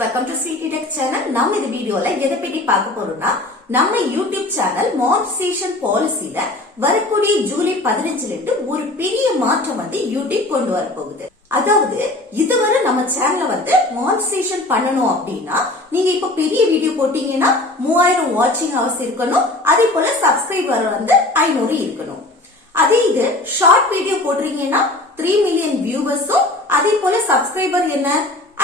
Welcome to CD tech channel. நம்ம இந்த வீடியோல எதை பத்தி பார்க்க போறோம்னா, நம்ம யூடியூப் சேனல் மானிட்டைசேஷன் பாலிசில வரக்கூடிய ஜூலை 15ல இருந்து ஒரு பெரிய மாற்றம் யூடியூப் கொண்டு வர போகுது. அதாவது இதுவரை நம்ம சேனலை மானிட்டைசேஷன் பண்ணணும் அப்படின்னா, நீங்க இப்ப பெரிய வீடியோ போட்டீங்கன்னா 3000 வாட்சிங் ஹவர்ஸ் இருக்கணும். அதே போல சப்ஸ்கிரைபர் 500 இருக்கணும். அதே இது ஷார்ட் வீடியோ போடுறீங்கன்னா 3 மில்லியன் வியூவர்ஸும், அதே போல சப்ஸ்கிரைபர் என்ன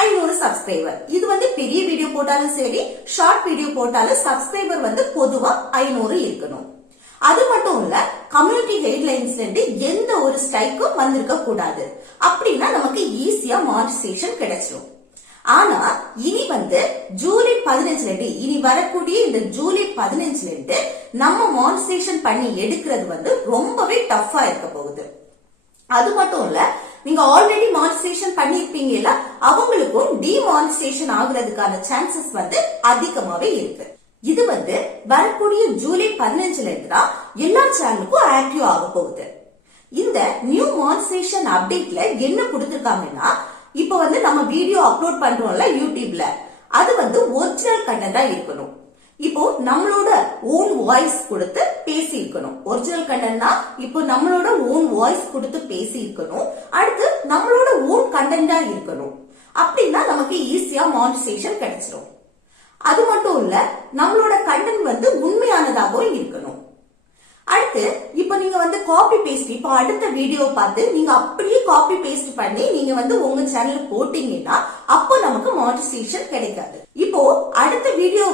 500 சப்ஸ்கிரைபர். இது பெரிய வீடியோ போட்டாலும் சரி, ஷார்ட் வீடியோ போட்டாலும் சப்ஸ்கிரைபர் பொதுவா 500 இருக்கணும். அது மட்டும் இல்ல, கம்யூனிட்டி கைட்லைன்ஸ்ல இருந்து எந்த ஒரு ஸ்ட்ரைக்கும் வந்திருக்க கூடாது. அப்படின்னா நமக்கு ஈஸியா மானிட்டைசேஷன் கிடைச்சிடும். ஆனா இனி ஜூலை 15ல இருந்து, இனி வரக்கூடிய இந்த ஜூலை 15ல இருந்து நம்ம மானிட்டைசேஷன் பண்ணி எடுக்கிறது ரொம்பவே டஃபா இருக்க போகுது. அது மட்டும் இல்ல, நீங்க ஆல்ரெடி மானிட்டைசேஷன் பண்ணிருப்பீங்கல்ல, அவங்களுக்கும் டிமானிட்டைசேஷன் ஆகுறதுக்கான சான்சஸ் அதிகமாவே இருக்கு. இது வரக்கூடிய ஜூலை 15ல இருந்து தான் எல்லா சேனலுக்கும் ஆக்டிவ் ஆக போகுது. இந்த நியூ மானிட்டைசேஷன் அப்டேட்ல என்ன கொடுத்திருக்காங்கன்னா, இப்ப நம்ம வீடியோ அப்லோட் பண்றோம்ல யூடியூப்ல, அது ஒரிஜினல் கண்டென்ட்டா இருக்கணும். இப்போ நம்மளோட ஓன் வாய்ஸ் கொடுத்து பேசி இருக்கணும். ஒரிஜினல் கண்டென்ட்னா இப்போ நம்மளோட ஓன் வாய்ஸ் கொடுத்து பேசி இருக்கணும். அடுத்து நம்மளோட ஓன் கண்டென்ட்டா இருக்கணும். அப்படின்னா நமக்கு ஈஸியா மானிட்டைசேஷன் கிடைச்சிடும். அது மட்டும் இல்ல, நம்மளோட கண்டென்ட் உண்மையானதாகவும் இருக்கணும். அடுத்து இப்ப நீங்க காப்பி பேஸ்ட், இப்ப அடுத்த வீடியோ பார்த்து நீங்க அப்படியே காப்பி பேஸ்ட் பண்ணி நீங்க உங்க சேனல் போட்டீங்கன்னா அப்போ நமக்கு மானிட்டைசேஷன் கிடைக்காது. இப்போ அடுத்த வீடியோ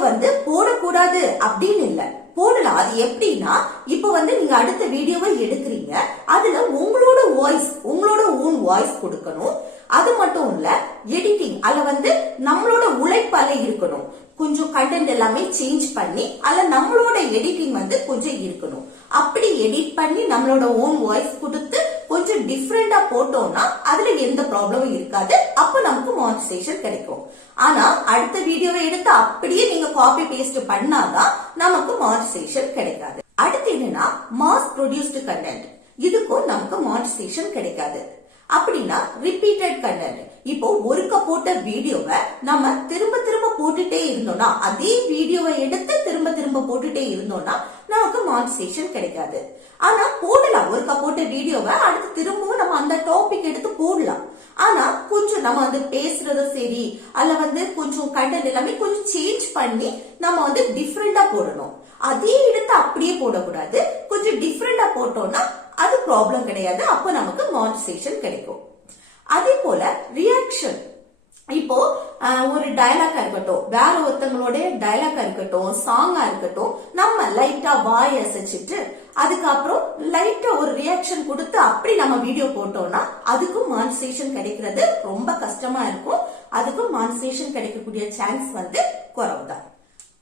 போடக்கூடாது அப்படின்னு இல்ல, போடலாம். அது எப்படின்னா, இப்ப நீங்க அடுத்த வீடியோவை எடுக்கிறீங்க, அதுல உங்களோட வாய்ஸ், உங்களோட ஓன் வாய்ஸ் கொடுக்கணும். அது மட்டும் இல்ல, எடிட்டிங் அதுல நம்மளோட உழைப்பால இருக்கணும். கொஞ்சம் கண்டென்ட் எல்லாமே சேஞ்ச் பண்ணி அதுல நம்மளோட எடிட்டிங் கொஞ்சம் இருக்கணும். அப்படி எடிட் பண்ணி நம்மளோட ஓன் வாய்ஸ் கொடுத்து கொஞ்சம் டிஃபரெண்டா போட்டோம்னா அதுல எந்த ப்ராப்ளமும் இருக்காது. அப்ப நமக்கு மானிட்டைசேஷன் கிடைக்கும். ஆனா அடுத்த வீடியோவை எடுத்து அப்படியே நீங்க காப்பி பேஸ்ட் பண்ணாதான் நமக்கு மானிட்டைசேஷன் கிடைக்காது. அடுத்து என்னன்னா, மாஸ் ப்ரொடியூஸ்டு கண்டென்ட், இதுக்கும் நமக்கு மானிட்டைசேஷன் கிடைக்காது. அப்படின்னா ரிப்பீட்டட் கண்டென்ட், இப்போ ஒருக்க போட்ட வீடியோவை நம்ம திரும்ப திரும்ப போட்டுட்டே இருந்தோம்னா, அதே வீடியோவை எடுத்து திரும்ப திரும்ப போட்டுட்டே இருந்தோம்னா நமக்கு மானிட்டைசேஷன் கிடைக்காது. ஆனா போடலாம், ஒருக்க போட்ட வீடியோவை அடுத்து திரும்பவும் நம்ம அந்த டாபிக் எடுத்து போடலாம். ஆனா கொஞ்சம் நம்ம பேசுறது சரி, அதுல கொஞ்சம் கண்டென்ட் எல்லாமே கொஞ்சம் சேஞ்ச் பண்ணி நம்ம டிஃபரெண்டா போடணும். அதே எடுத்து அப்படியே போடக்கூடாது. கொஞ்சம் டிஃபரெண்டா போட்டோம்னா அது ப்ராப்ளம் கிடையாது. அப்போ நமக்கு மானிட்டைசேஷன் கிடைக்கும். அதே போல ரியாக்ஷன், இப்போ ஒரு டயலாக்கா இருக்கட்டும், வேற ஒருத்தங்களோட டயலாக்கா இருக்கட்டும், சாங்கா இருக்கட்டும், நம்ம லைட்டா வாய் அசைச்சிட்டு அதுக்கப்புறம் லைட்டா ஒரு ரியாக்ஷன் கொடுத்து அப்படி நம்ம வீடியோ போட்டோம்னா அதுக்கும் மானிட்டைசேஷன் கிடைக்கிறது ரொம்ப கஷ்டமா இருக்கும். அதுக்கும் மானிட்டைசேஷன் கிடைக்கக்கூடிய சான்ஸ் குறைவுதான்.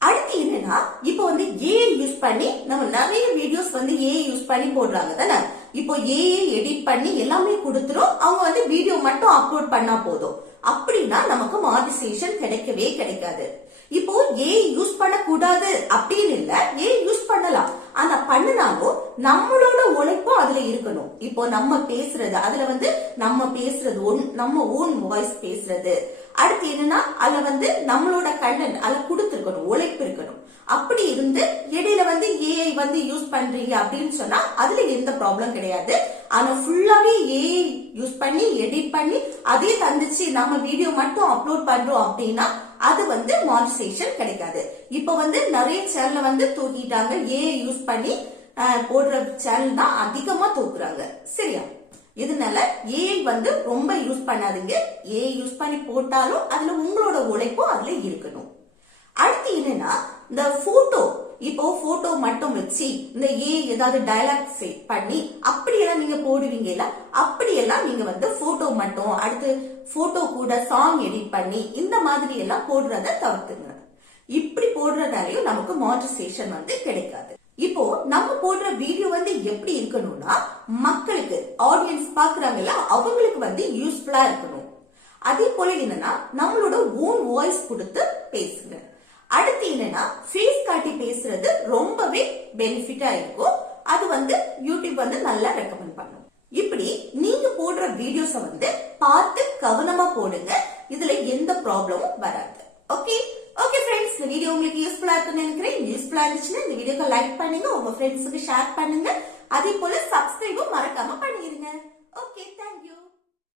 அடுத்து என்னன்னா, இப்போ ஏஐ யூஸ் பண்ணி நம்ம நிறைய வீடியோஸ் ஏஐ யூஸ் பண்ணி போடுறாங்க தானே. இப்போ ஏஐ எடிட் பண்ணி எல்லாமே கொடுத்துரும், அவங்க வீடியோ மட்டும் அப்லோட் பண்ணா போதும். அப்படின்னா நமக்கு மானிட்டைசேஷன் கிடைக்கவே கிடைக்காது. இப்போ ஏஐ யூஸ் பண்ண கூடாது அப்படின்னு இல்ல, ஏஐ யூஸ் பண்ணலாம். ஆனா பண்ணினாலும் நம்மளோட உழைப்பும் அதுல இருக்கணும். இப்போ நம்ம பேசுறது, அதுல நம்ம பேசுறது நம்ம ஓன் வாய்ஸ் பேசுறது. அடுத்து என்னன்னா, அதுல நம்மளோட கண்டென்ட் அதுல கொடுத்திருக்கணும், உழைப்பு இருக்கணும். அப்படி இருந்து இடையில ஏஐ யூஸ் பண்றீங்க அப்படின்னு சொன்னா அதுல எந்த ப்ராப்ளம் கிடையாது. ஆனா ஃபுல்லாவே ஏஐ யூஸ் பண்ணி எடிட் பண்ணி அதே தந்துச்சு நம்ம வீடியோ மட்டும் அப்லோட் பண்றோம் அப்படின்னா அது மானிட்டைசேஷன் கிடைக்காது. இப்ப நிறைய சேனல்ல தூக்கிட்டாங்க. ஏஐ யூஸ் பண்ணி போடுற சேனல் தான் அதிகமா தூக்குறாங்க. சரியா? இதனால ஏஐ ரொம்ப யூஸ் பண்ணாதீங்க. ஏஐ யூஸ் பண்ணி போட்டாலும் அதுல உங்களோட உழைப்பும் அதுல இருக்கணும். அடுத்து என்னன்னா, இந்த போட்டோ, இப்போ போட்டோ மட்டும் வச்சு இந்த ஏஐ ஏதாவது டயலாக் பண்ணி அப்படியெல்லாம் நீங்க போடுவீங்கல்ல, அப்படியெல்லாம் நீங்க போட்டோ மட்டும், அடுத்து போட்டோ கூட சாங் எடிட் பண்ணி இந்த மாதிரி எல்லாம் போடுறத தவிர்த்துங்க. இப்படி போடுறதாலையும் நமக்கு மானிட்டைசேஷன் கிடைக்காது. இப்போ நம்ம போடுற வீடியோ எப்படி இருக்கணும்னா, மக்களுக்கு, ஆடியன்ஸ் பாக்குறாங்கல்ல, அவங்களுக்கு யூஸ்ஃபுல்லா இருக்கணும். அதே போல என்னன்னா, நம்மளோட ஓன் வாய்ஸ் கொடுத்து பேசுங்க. அடுத்து என்னன்னா, ஃபேஸ் காட்டி பேசுறது ரொம்பவே பெனிஃபிட்டா இருக்கும். அது யூடியூப் நல்லா ரெக்கமெண்ட் பண்ணும். இப்படி நீங்க போடுற வீடியோஸ பார்த்து கவனமா போடுங்க. இதுல எந்த ப்ராப்ளமும் வராது. ஓகே ஓகே ஃப்ரெண்ட்ஸ், இந்த வீடியோ உங்களுக்கு யூஸ்ஃபுல்லா இருக்குன்னு நினைக்கிறேன். யூஸ்ஃபுல்லா இருந்துச்சுன்னா இந்த வீடியோக்கு லைக் பண்ணுங்க, உங்க ஃப்ரெண்ட்ஸுக்கு ஷேர் பண்ணுங்க, அதே போல சப்ஸ்கிரைபும் மறக்காம பண்ணிருங்க. ஓகே.